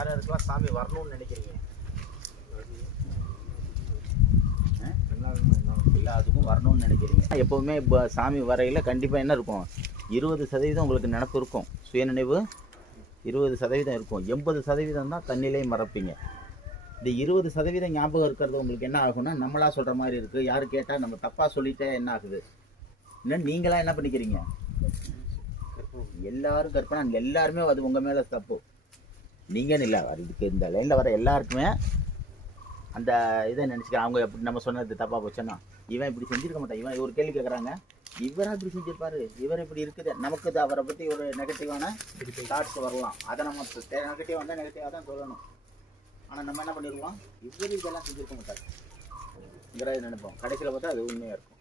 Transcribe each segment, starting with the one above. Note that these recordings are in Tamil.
யார் யாருக்கெல்லாம் சாமி வரணும்னு நினைக்கிறீங்க? எல்லாத்துக்கும் வரணும்னு நினைக்கிறீங்க. எப்போவுமே இப்போ சாமி வரையில் கண்டிப்பாக என்ன இருக்கும், 20% உங்களுக்கு நினப்பு இருக்கும், சுயநினைவு 20% இருக்கும். 80% தான் தண்ணிலே மறப்பீங்க. இந்த 20% ஞாபகம் இருக்கிறது உங்களுக்கு என்ன ஆகும்னா, நம்மளா சொல்கிற மாதிரி இருக்குது. யார் கேட்டால் நம்ம தப்பாக சொல்லிட்டே என்ன ஆகுது, இன்னும் நீங்களாம் என்ன பண்ணிக்கிறீங்க, எல்லாரும் கற்பனை, எல்லாருமே அது உங்கள் மேலே தப்பு. நீங்கள் இல்லை, இதுக்கு இந்த லைனில் வர எல்லாருக்குமே அந்த இதை நினச்சிக்க. அவங்க எப்படி நம்ம சொன்னது தப்பாக போச்சுன்னா, இவன் இப்படி செஞ்சுருக்க மாட்டான், இவன் ஒரு கேள்வி கேட்குறாங்க, இவராக இப்படி செஞ்சிருப்பாரு, இவர் இப்படி இருக்குது, நமக்கு அவரை பற்றி ஒரு நெகட்டிவான தாட்ஸ் வரலாம். அதை நம்ம நெகட்டிவாக வந்தால் நெகட்டிவாக தான் சொல்லணும். ஆனால் நம்ம என்ன பண்ணிடுவோம், இவர் இதெல்லாம் செஞ்சுருக்க மாட்டாருங்கிறத நினைப்போம். கடைசியில் பார்த்தா அது உண்மையாக இருக்கும்.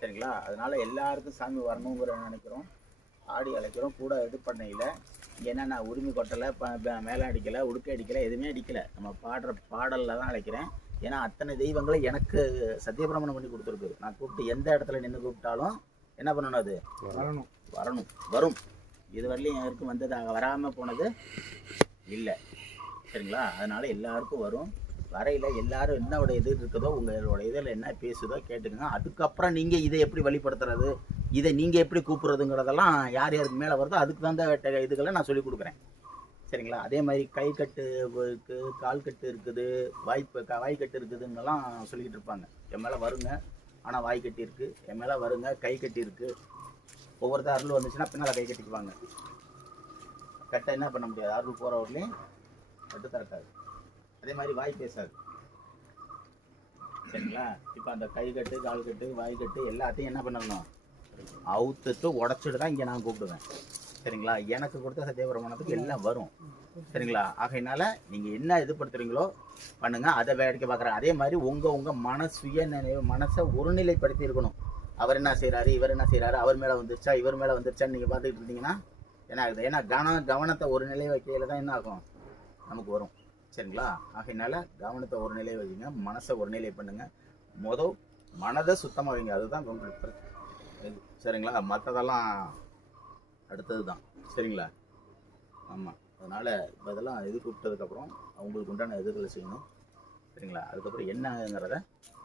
சரிங்களா? அதனால் எல்லாருக்கும் சாமி வரணுங்கிற நினைக்கிறோம், ஆடி அழைக்கிறோம். கூட இது பண்ணையில் ஏன்னா நான் உரிமை கொட்டலை, மேலே அடிக்கலை, உடுக்க அடிக்கலை, எதுவுமே அடிக்கலை. நம்ம பாடுற பாடலில் தான் அழைக்கிறேன். ஏன்னா அத்தனை தெய்வங்களை எனக்கு சத்தியபிரமணம் பண்ணி கொடுத்துருக்கு. நான் கூப்பிட்டு எந்த இடத்துல நின்று கூப்பிட்டாலும் என்ன பண்ணணும், அது வரணும், வரணும், வரும். இது வரலையும் யாருக்கும் வந்தது, வராமல் போனது இல்லை. சரிங்களா? அதனால் எல்லாருக்கும் வரும். வரையில் எல்லாரும் என்னோட இது இருக்குதோ, உங்களோட இதில் என்ன பேசுதோ கேட்டுக்கோங்க. அதுக்கப்புறம் நீங்கள் இதை எப்படி வழிபடுத்துறது, இதை நீங்கள் எப்படி கூப்பிட்றதுங்கிறதெல்லாம் யார் யாருக்கு மேலே வருதோ அதுக்கு தகுந்த இதுகளை நான் சொல்லிக் கொடுக்குறேன். சரிங்களா? அதே மாதிரி கை கட்டு இருக்குது, கால் கட்டு இருக்குது, வாய்க்கட்டு இருக்குதுன்னெல்லாம் சொல்லிக்கிட்டு இருப்பாங்க. என் மேலே வருங்க, ஆனால் வாய்க்கட்டி இருக்குது. என் மேலே வருங்க, கை கட்டி இருக்குது. ஒவ்வொருத்தர் அருள் வந்துச்சுன்னா பின்னால் கை கட்டிக்குவாங்க. கட்டை என்ன பண்ண முடியாது, அருள் போகிற ஊர்லேயும் கட்டு திறக்காது. அதே மாதிரி வாய் பேசாது. சரிங்களா? இப்போ அந்த கை கட்டு, கால் கட்டு, வாய் கட்டு எல்லாத்தையும் என்ன பண்ணணும், அவுத்துட்டு உடச்சிட்டு தான் இங்கே நான் கூப்பிடுவேன். சரிங்களா? எனக்கு கொடுத்த சத்தியபிரமாணத்துக்கு எல்லாம் வரும். சரிங்களா? ஆகையினால நீங்கள் என்ன இதுப்படுத்துறீங்களோ பண்ணுங்க, அதை வேடிக்கை பார்க்குறேன். அதே மாதிரி உங்கள் சுய நினைவு மனசை ஒருநிலைப்படுத்தி இருக்கணும். அவர் என்ன செய்கிறாரு, இவர் என்ன செய்கிறாரு, அவர் மேலே வந்துருச்சா, இவர் மேலே வந்துருச்சான்னு நீங்கள் பார்த்துக்கிட்டு இருந்தீங்கன்னா என்ன ஆகுது, ஏன்னா கவனத்தை ஒரு நிலை வைக்கையில் தான் என்ன ஆகும், நமக்கு வரும். சரிங்களா? ஆகையினால கவனத்தை ஒரு நிலை வைங்க, மனசை ஒரு நிலை பண்ணுங்க. மனதை சுத்தமாக வைங்க, அதுதான் உங்களுக்கு. சரிங்களா? மற்றதெல்லாம் அடுத்தது தான். சரிங்களா? ஆமாம். அதனால் இப்போ இதெல்லாம் இது கூப்பிட்டதுக்கப்புறம் அவங்களுக்கு உண்டான இதுகளை செய்யணும். சரிங்களா? அதுக்கப்புறம் என்னங்கிறத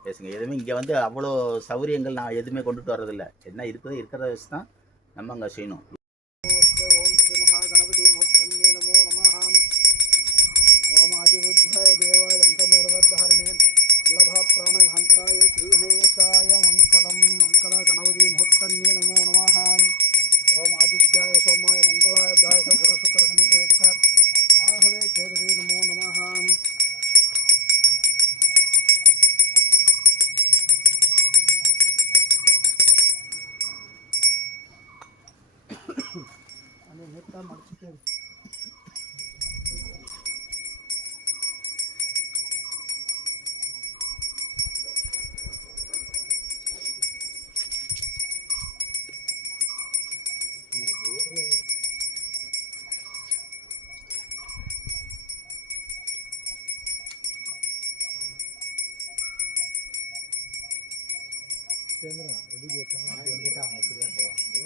பேசுங்க. எதுவுமே இங்கே வந்து அவ்வளோ சௌகரியங்கள் நான் எதுவுமே கொண்டுட்டு வர்றதில்லை. என்ன இருக்குதோ இருக்கிறத வச்சு தான் நம்ம அங்கே செய்யணும்.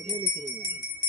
Ready